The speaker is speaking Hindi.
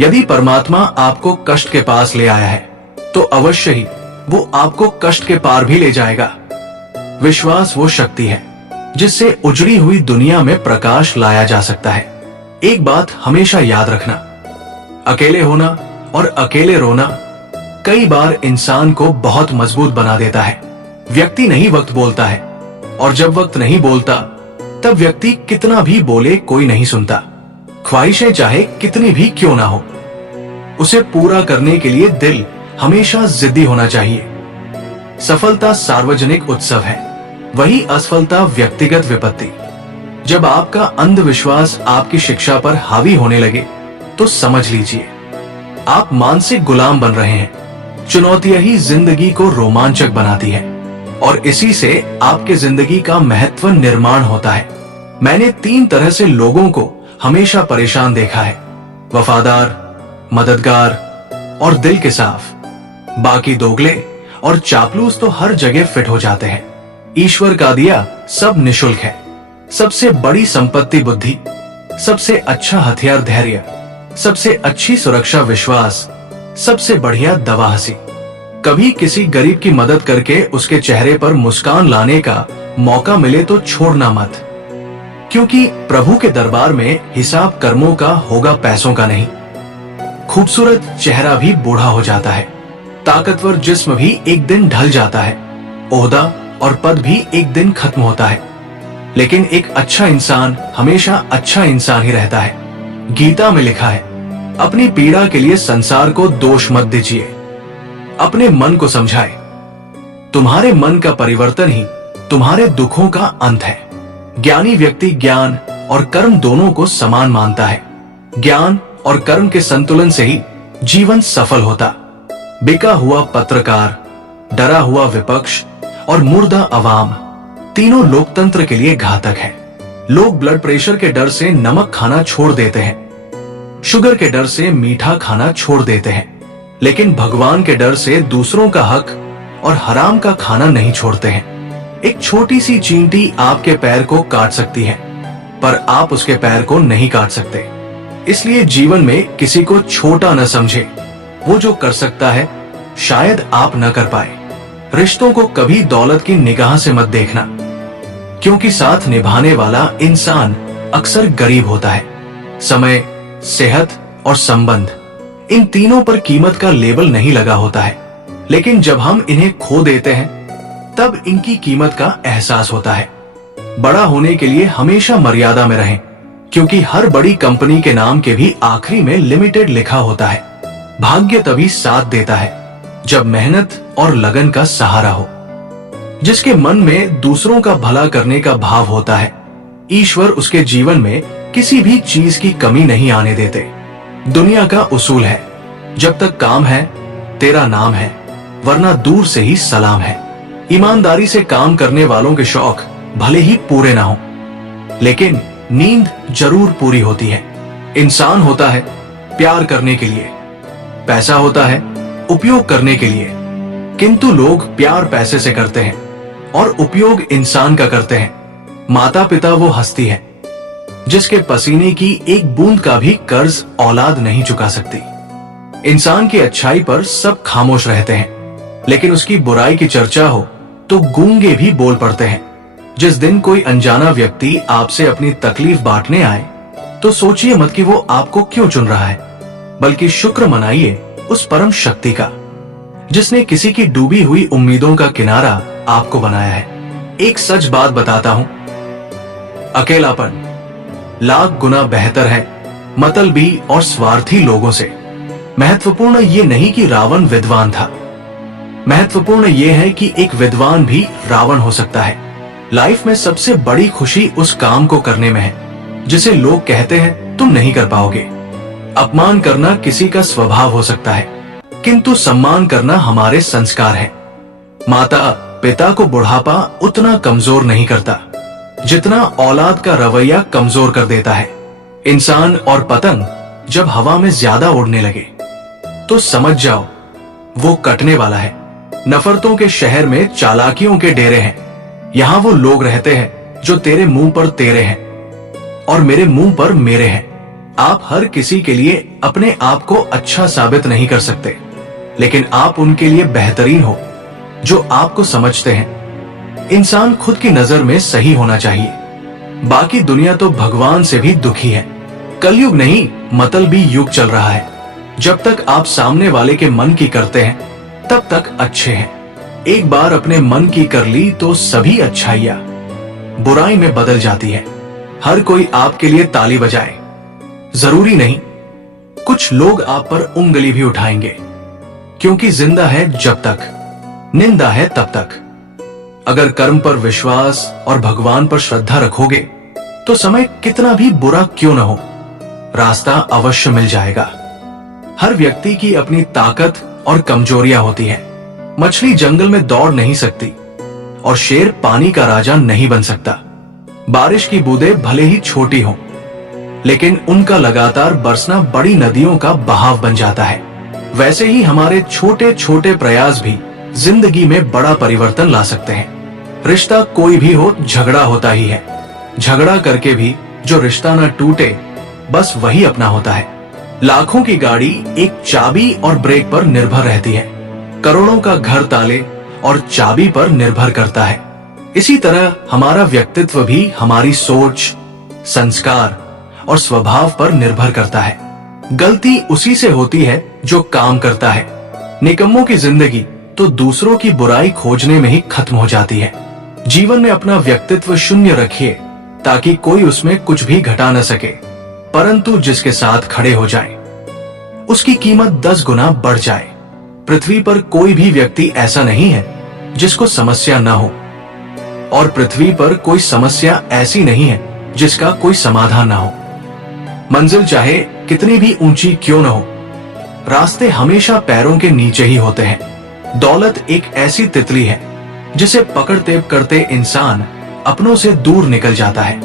यदि परमात्मा आपको कष्ट के पास ले आया है तो अवश्य ही वो आपको कष्ट के पार भी ले जाएगा। विश्वास वो शक्ति है जिससे उजड़ी हुई दुनिया में प्रकाश लाया जा सकता है। एक बात हमेशा याद रखना, अकेले होना और अकेले रोना कई बार इंसान को बहुत मजबूत बना देता है। व्यक्ति नहीं वक्त बोलता है, और जब वक्त नहीं बोलता तब व्यक्ति कितना भी बोले कोई नहीं सुनता। ख्वाहिशें चाहे कितनी भी क्यों ना हो, उसे पूरा करने के लिए दिल हमेशा जिद्दी होना चाहिए। सफलता सार्वजनिक उत्सव है, वही असफलता व्यक्तिगत विपत्ति। जब आपका अंधविश्वास आपकी शिक्षा पर हावी होने लगे तो समझ लीजिए आप मानसिक गुलाम बन रहे हैं। चुनौतियां ही जिंदगी को रोमांचक बनाती है और इसी से आपके जिंदगी का महत्व निर्माण होता है। मैंने 3 तरह से लोगों को हमेशा परेशान देखा है, वफादार, मददगार और दिल के साफ। बाकी दोगले और चापलूस तो हर जगह फिट हो जाते हैं। ईश्वर का दिया सब निशुल्क है। सबसे बड़ी संपत्ति बुद्धि, सबसे अच्छा हथियार धैर्य, सबसे अच्छी सुरक्षा विश्वास, सबसे बढ़िया दवा हंसी। कभी किसी गरीब की मदद करके उसके चेहरे पर मुस्कान लाने का मौका मिले तो छोड़ना मत, क्योंकि प्रभु के दरबार में हिसाब कर्मों का होगा, पैसों का नहीं। खूबसूरत चेहरा भी बूढ़ा हो जाता है, ताकतवर जिस्म भी एक दिन ढल जाता है, ओहदा और पद भी एक दिन खत्म होता है, लेकिन एक अच्छा इंसान हमेशा अच्छा इंसान ही रहता है। गीता में लिखा है, अपनी पीड़ा के लिए संसार को दोष मत दीजिए, अपने मन को समझाए। तुम्हारे मन का परिवर्तन ही तुम्हारे दुखों का अंत है। ज्ञानी व्यक्ति ज्ञान और कर्म दोनों को समान मानता है। ज्ञान और कर्म के संतुलन से ही जीवन सफल होता। बिका हुआ पत्रकार, डरा हुआ विपक्ष और मुर्दा अवाम, तीनों लोकतंत्र के लिए घातक है। लोग ब्लड प्रेशर के डर से नमक खाना छोड़ देते हैं, शुगर के डर से मीठा खाना छोड़ देते हैं, लेकिन भगवान के डर से दूसरों का हक और हराम का खाना नहीं छोड़ते हैं। एक छोटी सी चींटी आपके पैर को काट सकती है, पर आप उसके पैर को नहीं काट सकते। इसलिए जीवन में किसी को छोटा न समझे। वो जो कर सकता है शायद आप न कर पाए। रिश्तों को कभी दौलत की निगाह से मत देखना, क्योंकि साथ निभाने वाला इंसान अक्सर गरीब होता है। समय, सेहत और संबंध, इन तीनों पर कीमत का लेबल नहीं लगा होता है, लेकिन जब हम इन्हें खो देते हैं तब इनकी कीमत का एहसास होता है। बड़ा होने के लिए हमेशा मर्यादा में रहें, क्योंकि हर बड़ी कंपनी के नाम के भी आखिरी में लिमिटेड लिखा होता है। भाग्य तभी साथ देता है जब मेहनत और लगन का सहारा हो। जिसके मन में दूसरों का भला करने का भाव होता है, ईश्वर उसके जीवन में किसी भी चीज की कमी नहीं आने देते। दुनिया का उसूल है, जब तक काम है तेरा नाम है, वरना दूर से ही सलाम है। ईमानदारी से काम करने वालों के शौक भले ही पूरे ना हो, लेकिन नींद जरूर पूरी होती है। इंसान होता है प्यार करने के लिए, पैसा होता है उपयोग करने के लिए, किंतु लोग प्यार पैसे से करते हैं और उपयोग इंसान का करते हैं। माता पिता वो हस्ती है जिसके पसीने की एक बूंद का भी कर्ज औलाद नहीं चुका सकती। इंसान की अच्छाई पर सब खामोश रहते हैं, लेकिन उसकी बुराई की चर्चा हो तो गूंगे भी बोल पड़ते हैं। जिस दिन कोई अनजाना व्यक्ति आपसे अपनी तकलीफ बांटने आए तो सोचिए मत कि वो आपको क्यों चुन रहा है, बल्कि शुक्र मनाइए उस परम शक्ति का जिसने किसी की डूबी हुई उम्मीदों का किनारा आपको बनाया है। एक सच बात बताता हूं, अकेलापन लाख गुना बेहतर है मतलबी और स्वार्थी लोगों से। महत्वपूर्ण ये नहीं कि रावण विद्वान था, महत्वपूर्ण ये है कि एक विद्वान भी रावण हो सकता है। लाइफ में सबसे बड़ी खुशी उस काम को करने में है जिसे लोग कहते हैं तुम नहीं कर पाओगे। अपमान करना किसी का स्वभाव हो सकता है, किंतु सम्मान करना हमारे संस्कार है। माता पिता को बुढ़ापा उतना कमजोर नहीं करता जितना औलाद का रवैया कमजोर कर देता है। इंसान और पतंग जब हवा में ज्यादा उड़ने लगे तो समझ जाओ वो कटने वाला है। नफरतों के शहर में चालाकियों के डेरे हैं। यहाँ वो लोग रहते हैं जो तेरे मुंह पर तेरे हैं और मेरे मुंह पर मेरे हैं। आप हर किसी के लिए अपने आप को अच्छा साबित नहीं कर सकते, लेकिन आप उनके लिए बेहतरीन हो जो आपको समझते हैं। इंसान खुद की नजर में सही होना चाहिए, बाकी दुनिया तो भगवान से भी दुखी है। कलयुग नहीं, मतलबी युग चल रहा है। जब तक आप सामने वाले के मन की करते हैं तब तक अच्छे हैं। एक बार अपने मन की कर ली तो सभी अच्छाइयां बुराई में बदल जाती है। हर कोई आपके लिए ताली बजाए जरूरी नहीं, कुछ लोग आप पर उंगली भी उठाएंगे, क्योंकि जिंदा है जब तक, निंदा है तब तक। अगर कर्म पर विश्वास और भगवान पर श्रद्धा रखोगे तो समय कितना भी बुरा क्यों न हो, रास्ता अवश्य मिल जाएगा। हर व्यक्ति की अपनी ताकत और कमजोरियां होती है। मछली जंगल में दौड़ नहीं सकती और शेर पानी का राजा नहीं बन सकता। बारिश की बूंदें भले ही छोटी हों, लेकिन उनका लगातार बरसना बड़ी नदियों का बहाव बन जाता है। वैसे ही हमारे छोटे छोटे प्रयास भी जिंदगी में बड़ा परिवर्तन ला सकते हैं। रिश्ता कोई भी हो, झगड़ा होता ही है। झगड़ा करके भी जो रिश्ता न टूटे, बस वही अपना होता है। लाखों की गाड़ी एक चाबी और ब्रेक पर निर्भर रहती है। करोड़ों का घर ताले और चाबी पर निर्भर करता है। इसी तरह हमारा व्यक्तित्व भी हमारी सोच, संस्कार और स्वभाव पर निर्भर करता है। गलती उसी से होती है जो काम करता है। निकम्मों की जिंदगी तो दूसरों की बुराई खोजने में ही खत्म हो जाती है। जीवन में अपना व्यक्तित्व शून्य रखिए ताकि कोई उसमें कुछ भी घटा न सके, परंतु जिसके साथ खड़े हो जाए उसकी कीमत 10 गुना बढ़ जाए। पृथ्वी पर कोई भी व्यक्ति ऐसा नहीं है जिसको समस्या न हो, और पृथ्वी पर कोई समस्या ऐसी नहीं है जिसका कोई समाधान न हो। मंजिल चाहे कितनी भी ऊंची क्यों न हो, रास्ते हमेशा पैरों के नीचे ही होते हैं। दौलत एक ऐसी तितली है जिसे पकड़ते करते इंसान अपनों से दूर निकल जाता है।